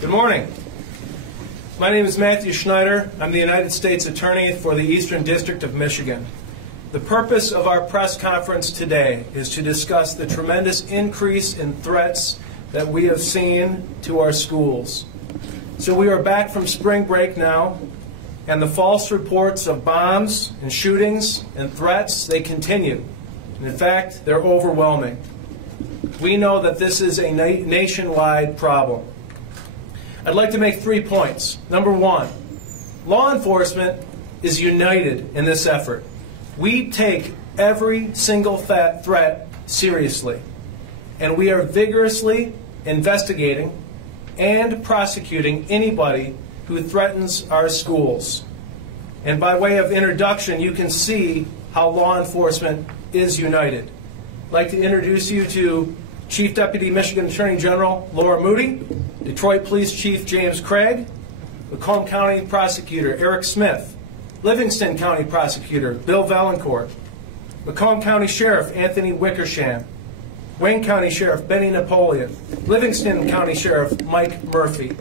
Good morning. My name is Matthew Schneider. I'm the United States Attorney for the Eastern District of Michigan. The purpose of our press conference today is to discuss the tremendous increase in threats that we have seen to our schools. So we are back from spring break now, and the false reports of bombs and shootings and threats, they continue. And in fact, they're overwhelming. We know that this is a nationwide problem. I'd like to make 3 points. Number one, law enforcement is united in this effort. We take every single threat seriously, and we are vigorously investigating and prosecuting anybody who threatens our schools. And by way of introduction, you can see how law enforcement is united. I'd like to introduce you to Chief Deputy Michigan Attorney General Laura Moody, Detroit Police Chief James Craig, Macomb County Prosecutor Eric Smith, Livingston County Prosecutor Bill Valancourt, Macomb County Sheriff Anthony Wickersham, Wayne County Sheriff Benny Napoleon, Livingston County Sheriff Mike Murphy,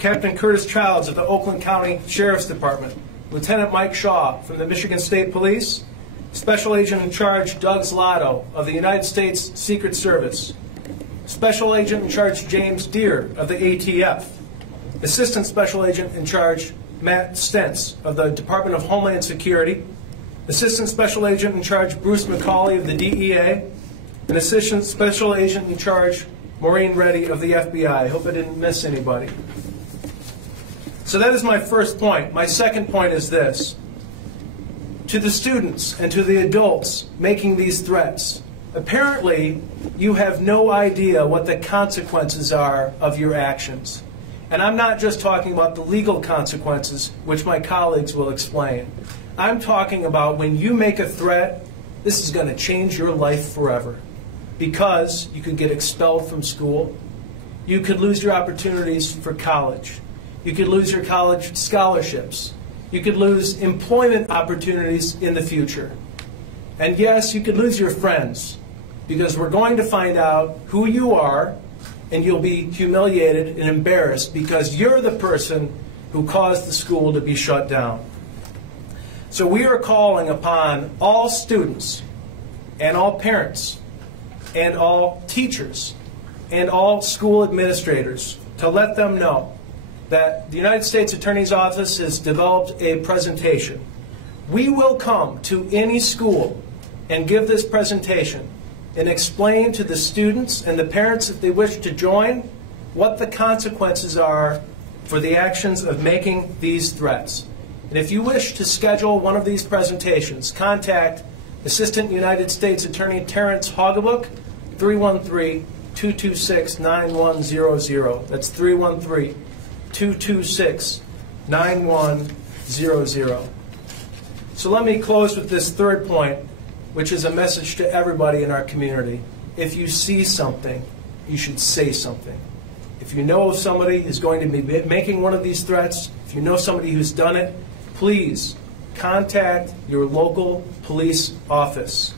Captain Curtis Childs of the Oakland County Sheriff's Department, Lieutenant Mike Shaw from the Michigan State Police, Special Agent in Charge Doug Zlotto of the United States Secret Service, Special Agent in Charge James Deere of the ATF, Assistant Special Agent in Charge Matt Stentz of the Department of Homeland Security, Assistant Special Agent in Charge Bruce McCauley of the DEA, and Assistant Special Agent in Charge Maureen Reddy of the FBI. I hope I didn't miss anybody. So that is my first point. My second point is this. To the students and to the adults making these threats, apparently you have no idea what the consequences are of your actions. And I'm not just talking about the legal consequences, which my colleagues will explain. I'm talking about when you make a threat, this is going to change your life forever. Because you could get expelled from school, you could lose your opportunities for college, you could lose your college scholarships, you could lose employment opportunities in the future. And yes, you could lose your friends, because we're going to find out who you are, and you'll be humiliated and embarrassed because you're the person who caused the school to be shut down. So we are calling upon all students and all parents and all teachers and all school administrators to let them know that the United States Attorney's Office has developed a presentation. We will come to any school and give this presentation and explain to the students and the parents, if they wish to join, what the consequences are for the actions of making these threats. And if you wish to schedule one of these presentations, contact Assistant United States Attorney Terrence Hogebook, 313-226-9100. That's 313-226-9100. So let me close with this third point, which is a message to everybody in our community. If you see something, you should say something. If you know of somebody who's going to be making one of these threats, if you know somebody who's done it, please contact your local police office.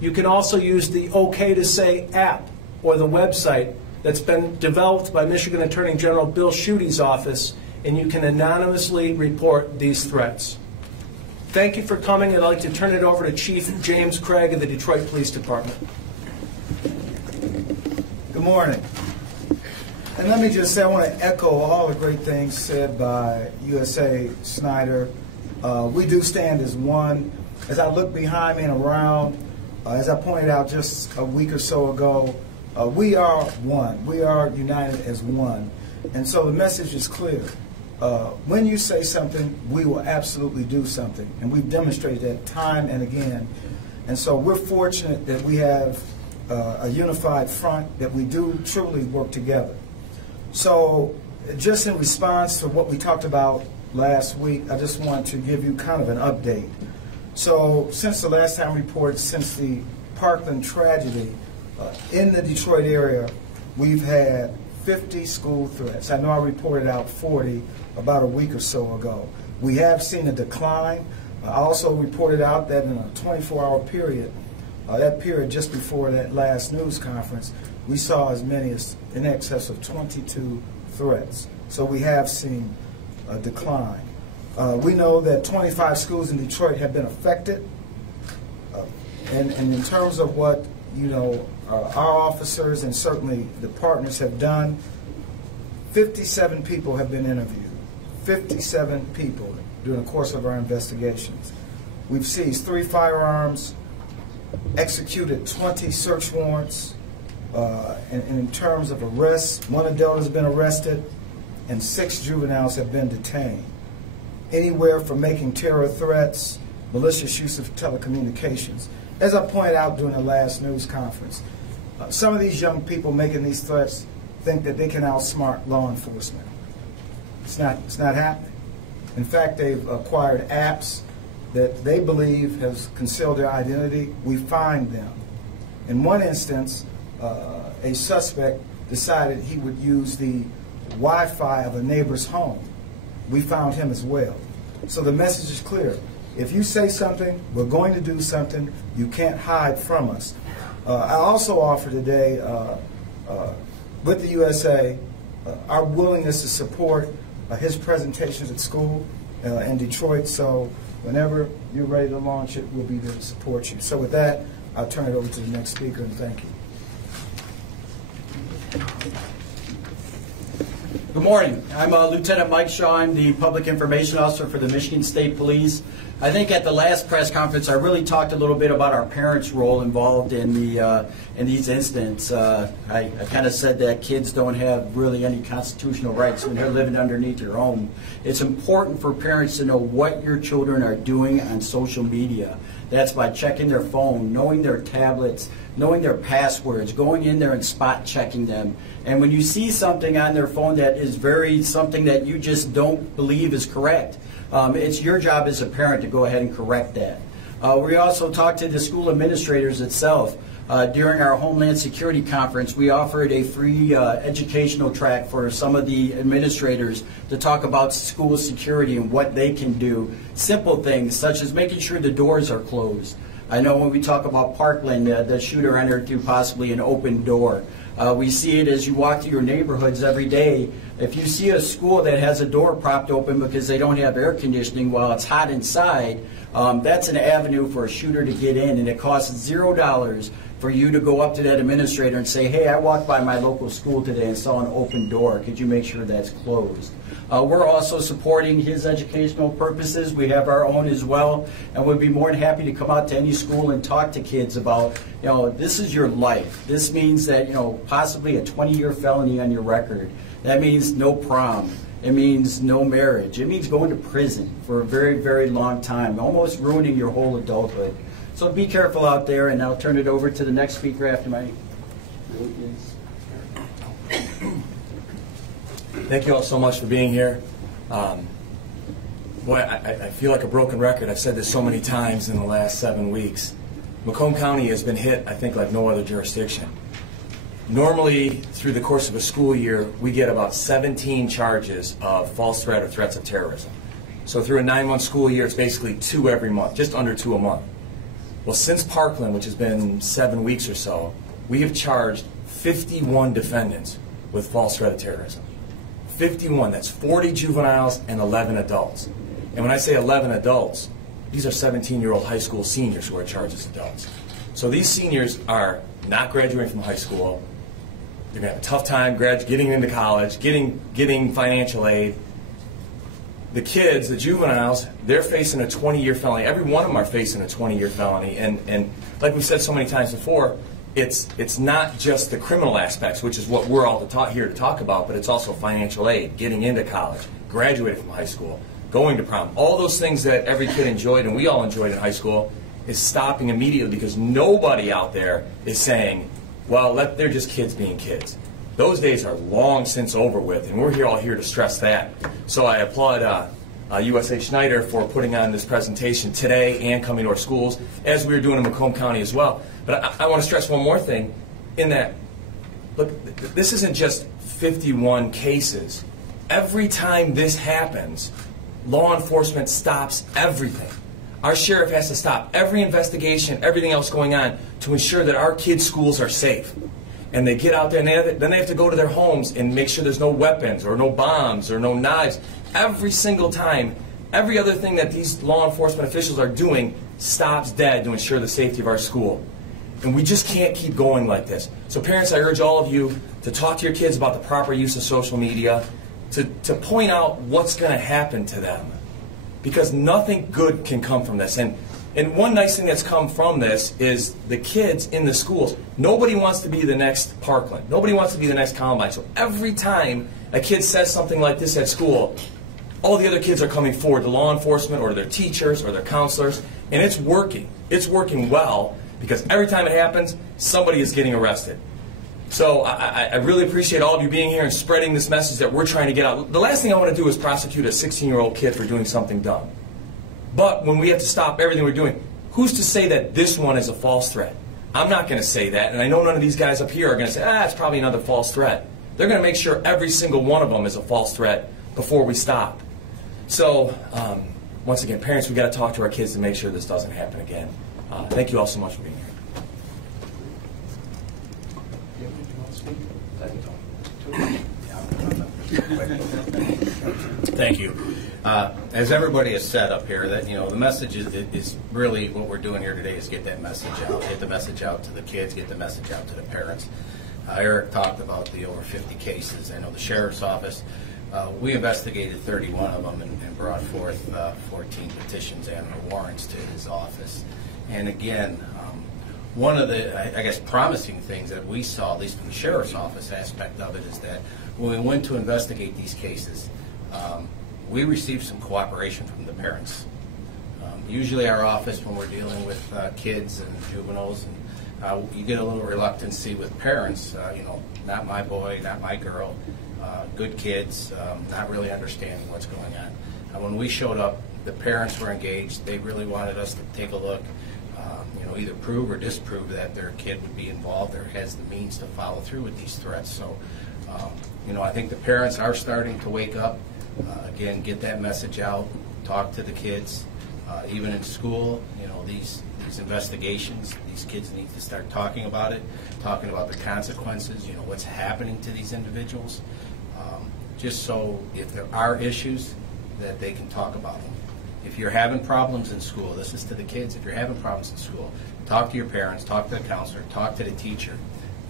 You can also use the OK to Say app or the website that's been developed by Michigan Attorney General Bill Schuete's office, and you can anonymously report these threats. Thank you for coming. I'd like to turn it over to Chief James Craig of the Detroit Police Department. Good morning. And let me just say, I want to echo all the great things said by USA Snyder. We do stand as one. As I look behind me and around, as I pointed out just a week or so ago, we are one. We are united as one. And so the message is clear. When you say something, we will absolutely do something. And we've demonstrated that time and again. And so we're fortunate that we have a unified front, that we do truly work together. So just in response to what we talked about last week, I just want to give you kind of an update. So since the last time we reported, since the Parkland tragedy, in the Detroit area, we've had 50 school threats. I know I reported out 40 about a week or so ago. We have seen a decline. I also reported out that in a 24-hour period, that period just before that last news conference, we saw as many as in excess of 22 threats. So we have seen a decline. We know that 25 schools in Detroit have been affected. And in terms of what, our officers and certainly the partners have done, 57 people have been interviewed. 57 people during the course of our investigations. We've seized 3 firearms, executed 20 search warrants, and in terms of arrests, 1 adult has been arrested and 6 juveniles have been detained. Anywhere from making terror threats, malicious use of telecommunications. As I pointed out during the last news conference, some of these young people making these threats think that they can outsmart law enforcement. It's not happening. In fact, they've acquired apps that they believe has concealed their identity. We find them. In one instance, a suspect decided he would use the Wi-Fi of a neighbor's home. We found him as well. So the message is clear. If you say something, we're going to do something. You can't hide from us. I also offer today, with the USA, our willingness to support his presentations at school in Detroit. So whenever you're ready to launch it, we'll be there to support you. So with that, I'll turn it over to the next speaker, and thank you. Good morning. I'm Lieutenant Mike Shaw. I'm the Public Information Officer for the Michigan State Police. I think at the last press conference, I really talked a little bit about our parents' role involved in these incidents. I kind of said that kids don't have really any constitutional rights when they're living underneath your home. It's important for parents to know what your children are doing on social media. That's by checking their phone, knowing their tablets, knowing their passwords, going in there and spot checking them. And when you see something on their phone that is something that you just don't believe is correct, it's your job as a parent to go ahead and correct that. We also talked to the school administrators itself. During our Homeland Security Conference, we offered a free educational track for some of the administrators to talk about school security and what they can do. Simple things such as making sure the doors are closed. I know when we talk about Parkland, the shooter entered through possibly an open door. We see it as you walk through your neighborhoods every day. If you see a school that has a door propped open because they don't have air conditioning while it's hot inside, that's an avenue for a shooter to get in, and it costs $0 for you to go up to that administrator and say, hey, I walked by my local school today and saw an open door. Could you make sure that's closed? We're also supporting his educational purposes. We have our own as well, and we'd be more than happy to come out to any school and talk to kids about, this is your life. This means that, possibly a 20-year felony on your record. That means no prom. It means no marriage. It means going to prison for a very, very long time, almost ruining your whole adulthood. So be careful out there, and I'll turn it over to the next speaker after my... Thank you all so much for being here. Boy, I feel like a broken record. I've said this so many times in the last 7 weeks. Macomb County has been hit, I think, like no other jurisdiction. Normally, through the course of a school year, we get about 17 charges of false threat or threats of terrorism. So through a 9-month school year, it's basically 2 every month, just under 2 a month. Well, since Parkland, which has been 7 weeks or so, we have charged 51 defendants with false threat of terrorism. 51, that's 40 juveniles and 11 adults. And when I say 11 adults, these are 17-year-old high school seniors who are charged as adults. So these seniors are not graduating from high school. They're going to have a tough time getting into college, getting financial aid. The kids, the juveniles, they're facing a 20-year felony. Every one of them are facing a 20-year felony. And like we've said so many times before, it's not just the criminal aspects, which is what we're all here to talk about, but it's also financial aid, getting into college, graduating from high school, going to prom. All those things that every kid enjoyed and we all enjoyed in high school is stopping immediately because nobody out there is saying, well, they're just kids being kids. Those days are long since over with, and we're all here to stress that. So I applaud USA Schneider for putting on this presentation today and coming to our schools, as we were doing in Macomb County as well. But I want to stress one more thing in that, look, this isn't just 51 cases. Every time this happens, law enforcement stops everything. Our sheriff has to stop every investigation, everything else going on to ensure that our kids' schools are safe. and they get out there, and then they have to go to their homes and make sure there's no weapons or no bombs or no knives. Every single time, every other thing that these law enforcement officials are doing stops dead to ensure the safety of our school. And we just can't keep going like this. So parents, I urge all of you to talk to your kids about the proper use of social media, to point out what's going to happen to them. Because nothing good can come from this. And one nice thing that's come from this is the kids in the schools. Nobody wants to be the next Parkland. Nobody wants to be the next Columbine. So every time a kid says something like this at school, all the other kids are coming forward to law enforcement or to their teachers or their counselors. And it's working. It's working well because every time it happens, somebody is getting arrested. So I really appreciate all of you being here and spreading this message that we're trying to get out. The last thing I want to do is prosecute a 16-year-old kid for doing something dumb. But when we have to stop everything we're doing, who's to say that this one is a false threat? I'm not going to say that, and I know none of these guys up here are going to say, it's probably another false threat. They're going to make sure every single one of them is a false threat before we stop. So, once again, parents, we've got to talk to our kids to make sure this doesn't happen again. Thank you all so much for being here. Thank you. As everybody has said up here, that the message is really what we're doing here today is get that message out, get the message out to the kids, get the message out to the parents. Eric talked about the over 50 cases. I know the sheriff's office, we investigated 31 of them and brought forth 14 petitions and warrants to his office. And again, one of the, I guess, promising things that we saw, at least from the sheriff's office aspect of it, is that when we went to investigate these cases, we received some cooperation from the parents. Usually our office, when we're dealing with kids and juveniles, and you get a little reluctancy with parents, not my boy, not my girl, good kids, not really understanding what's going on. When we showed up, the parents were engaged. They really wanted us to take a look, either prove or disprove that their kid would be involved or has the means to follow through with these threats. So, I think the parents are starting to wake up. Again, get that message out, talk to the kids. Even in school, these investigations, these kids need to start talking about it, talking about the consequences, what's happening to these individuals, just so if there are issues, that they can talk about them. If you're having problems in school, this is to the kids, if you're having problems in school, talk to your parents, talk to the counselor, talk to the teacher.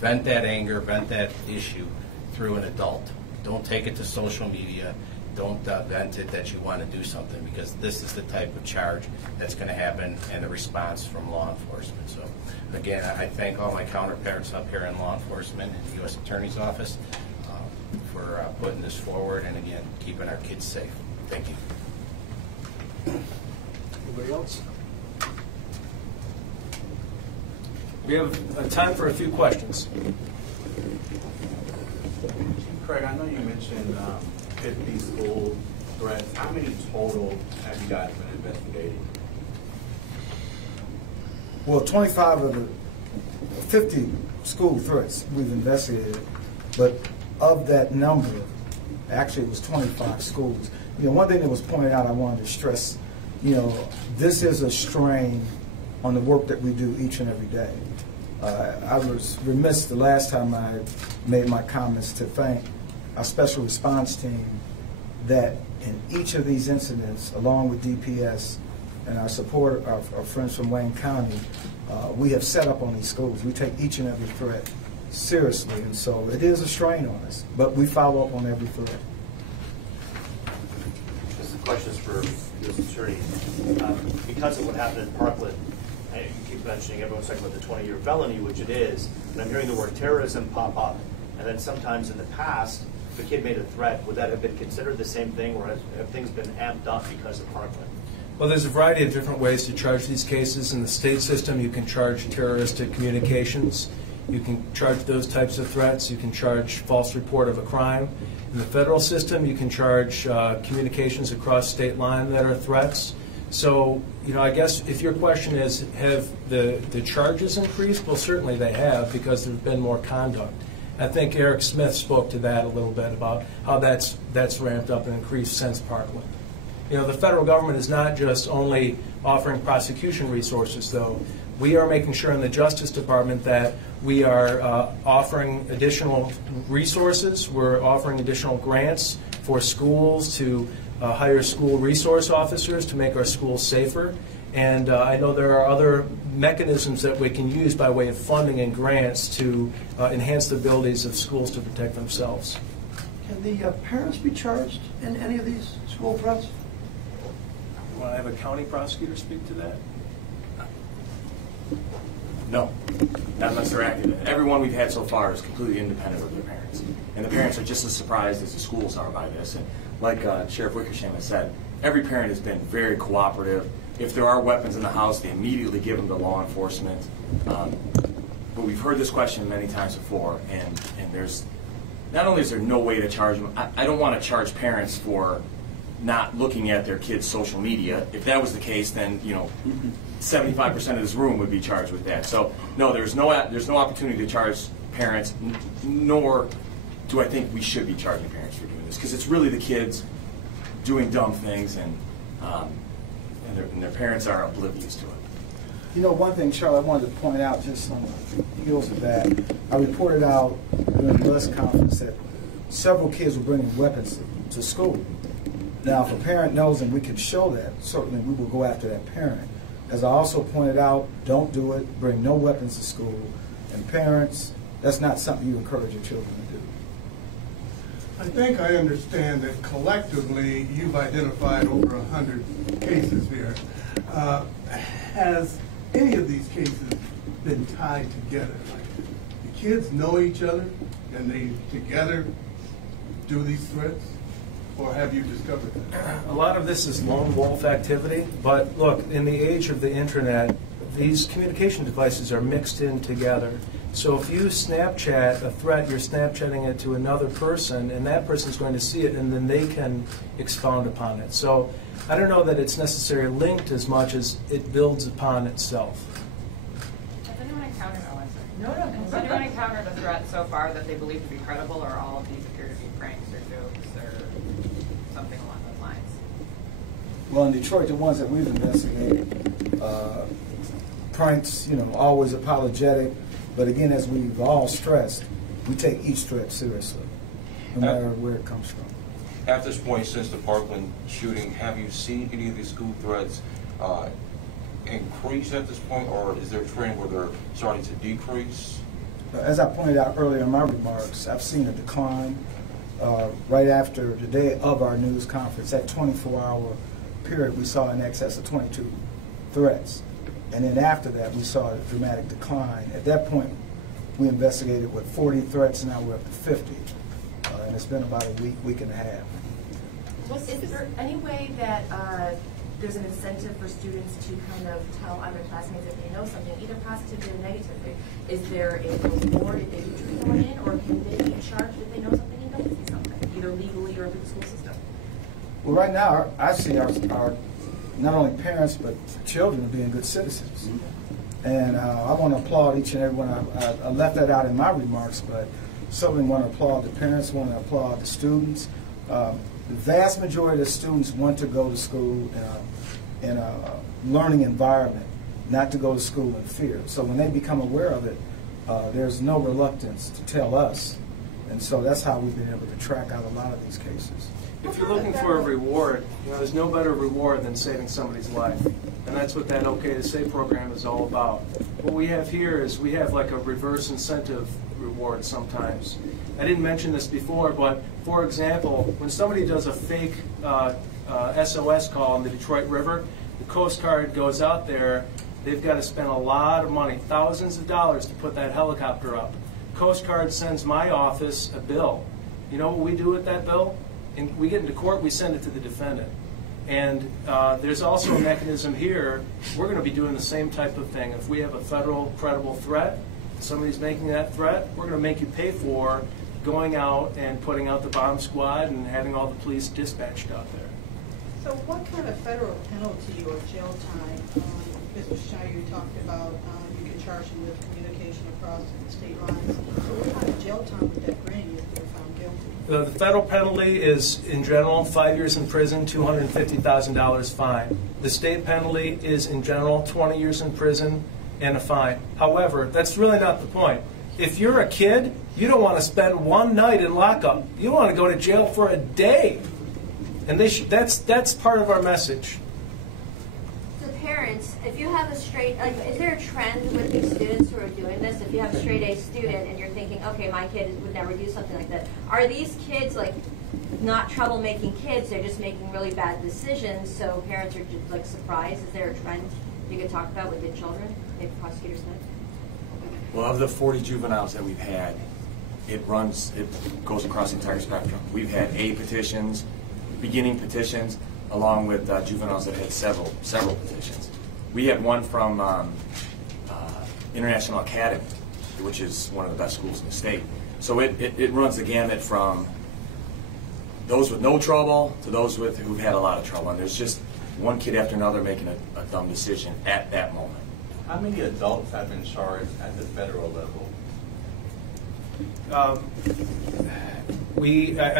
Vent that anger, vent that issue through an adult. Don't take it to social media. Don't vent it that you want to do something, because this is the type of charge that's going to happen and the response from law enforcement. So, again, I thank all my counterparts up here in law enforcement and the U.S. Attorney's Office for putting this forward and, again, keeping our kids safe. Thank you. Anybody else? We have time for a few questions. Craig, I know you mentioned 50 school threats. How many total have you guys been investigating? Well, 25 of the 50 school threats we've investigated, but of that number, actually it was 25 schools. One thing that was pointed out, I wanted to stress, this is a strain on the work that we do each and every day. I was remiss the last time I made my comments to thank our special response team that in each of these incidents, along with DPS and our support, our friends from Wayne County, we have set up on these schools. We take each and every threat seriously, and so it is a strain on us, but we follow up on every threat. This question is for U.S. Attorney. Because of what happened in Parkland, you keep mentioning everyone's talking about the 20-year felony, which it is, and I'm hearing the word terrorism pop up, and then sometimes in the past, if a kid made a threat, would that have been considered the same thing, or have things been amped up because of Parkland? Well, there's a variety of different ways to charge these cases. In the state system, you can charge terroristic communications. You can charge those types of threats. You can charge false report of a crime. In the federal system, you can charge communications across state line that are threats. So, I guess if your question is, have the charges increased? Well, certainly they have, because there's been more conduct. I think Eric Smith spoke to that a little bit about how that's ramped up and increased since Parkland. The federal government is not just only offering prosecution resources, though. We are making sure in the Justice Department that we are offering additional resources. We're offering additional grants for schools to hire school resource officers to make our schools safer. And I know there are other mechanisms that we can use by way of funding and grants to enhance the abilities of schools to protect themselves. Can the parents be charged in any of these school threats? Want to have a county prosecutor speak to that? No, not unless they're active. Everyone we've had so far is completely independent of their parents. And the parents are just as surprised as the schools are by this. And like Sheriff Wickersham has said, every parent has been very cooperative. If there are weapons in the house, they immediately give them to law enforcement. But we've heard this question many times before, and there's, not only is there no way to charge them, I don't want to charge parents for not looking at their kids' social media. If that was the case, then 75% of this room would be charged with that. So no, there's no opportunity to charge parents, nor do I think we should be charging parents for doing this, because it's really the kids doing dumb things, and their parents are oblivious to it. You know, one thing, Charlie, I wanted to point out just on the heels of that, I reported out during the bus conference that several kids were bringing weapons to school. Now, if a parent knows and we can show that, certainly we will go after that parent. As I also pointed out, don't do it, bring no weapons to school. And parents, that's not something you encourage your children to do. I think I understand that collectively you've identified over 100 cases here. Has any of these cases been tied together? Like, the kids know each other and they together do these threats? Or have you discovered that? A lot of this is lone wolf activity, but look, in the age of the internet, these communication devices are mixed in together. So if you Snapchat a threat, you're Snapchatting it to another person, and that person's going to see it, and then they can expound upon it. So I don't know that it's necessarily linked as much as it builds upon itself. Has anyone encountered Has anyone encountered a threat so far that they believe to be credible, or all of these appear to be pranks or jokes or something along those lines? Well, in Detroit, the ones that we've investigated, pranks, always apologetic. But again, as we've all stressed, we take each threat seriously, no matter where it comes from. At this point, since the Parkland shooting, have you seen any of these school threats increase at this point, or is there a trend where they're starting to decrease? As I pointed out earlier in my remarks, I've seen a decline right after the day of our news conference. That 24-hour period, we saw in excess of 22 threats. And then after that, we saw a dramatic decline. At that point, we investigated, 40 threats, and now we're up to 50. And it's been about a week and a half. Is there any way that there's an incentive for students to kind of tell other classmates if they know something, either positively or negatively? Is there a reward if they do turn someone in, or can they be charged if they know something and don't see something, either legally or through the school system? Well, right now, I see our not only parents, but children being good citizens. And I want to applaud each and every one. I left that out in my remarks, but certainly want to applaud the parents, want to applaud the students. The vast majority of the students want to go to school in a learning environment, not to go to school in fear. So when they become aware of it, there's no reluctance to tell us. And so that's how we've been able to track out a lot of these cases. If you're looking for a reward, there's no better reward than saving somebody's life. And that's what that OK to Say program is all about. What we have here is we have like a reverse incentive reward sometimes. I didn't mention this before, but for example, when somebody does a fake SOS call in the Detroit River, the Coast Guard goes out there, they've got to spend a lot of money, thousands of dollars to put that helicopter up. Coast Guard sends my office a bill. You know what we do with that bill? And we get into court, we send it to the defendant. And there's also a mechanism here. We're going to be doing the same type of thing. If we have a federal credible threat, somebody's making that threat, we're going to make you pay for going out and putting out the bomb squad and having all the police dispatched out there. So what kind of federal penalty or jail time, Mr. Schneider, you talked about, you can charge them with communication across state lines. So what kind of jail time would that bring if they're found guilty? The federal penalty is, in general, 5 years in prison, $250,000 fine. The state penalty is, in general, 20 years in prison and a fine. However, that's really not the point. If you're a kid, you don't want to spend one night in lockup. You want to go to jail for a day. And that's part of our message. So parents, if you have a straight, is there a trend with these students who are doing this? If you have a straight A student and you're thinking, okay, my kid would never do something like that, are these kids like not troublemaking kids? They're just making really bad decisions, so parents are just like surprised. Is there a trend you could talk about with the children? Maybe Prosecutor Smith. Well, of the 40 juveniles that we've had, it goes across the entire spectrum. We've had A petitions, beginning petitions, along with juveniles that had several petitions. We had one from International Academy, which is one of the best schools in the state. So it runs the gamut from those with no trouble to those who've had a lot of trouble. And there's just one kid after another making a dumb decision at that moment. How many adults have been charged at the federal level? I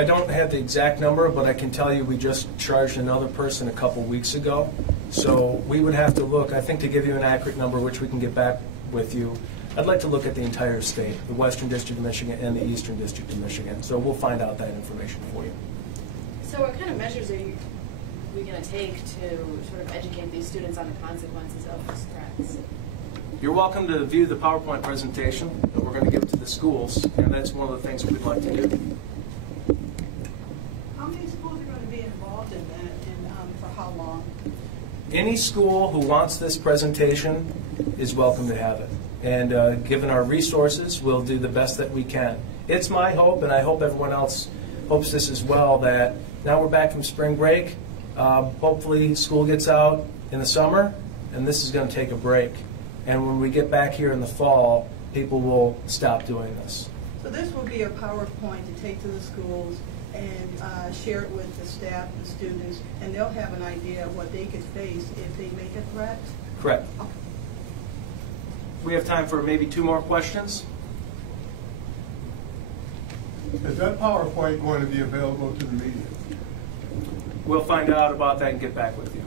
don't have the exact number, but I can tell you we just charged another person a couple weeks ago. So we would have to look, I think, to give you an accurate number, which we can get back with you. I'd like to look at the entire state, the Western District of Michigan and the Eastern District of Michigan. So we'll find out that information for you. So what kind of measures are we going to take to sort of educate these students on the consequences of these threats? You're welcome to view the PowerPoint presentation that we're going to give to the schools, and that's one of the things we'd like to do. How many schools are going to be involved in that, and for how long? Any school who wants this presentation is welcome to have it. And given our resources, we'll do the best that we can. It's my hope, and I hope everyone else hopes this as well, that now we're back from spring break. Hopefully school gets out in the summer, and this is going to take a break. And when we get back here in the fall, people will stop doing this. So this will be a PowerPoint to take to the schools and share it with the staff and students, and they'll have an idea of what they could face if they make a threat? Correct. Okay. We have time for maybe 2 more questions. Is that PowerPoint going to be available to the media? We'll find out about that and get back with you.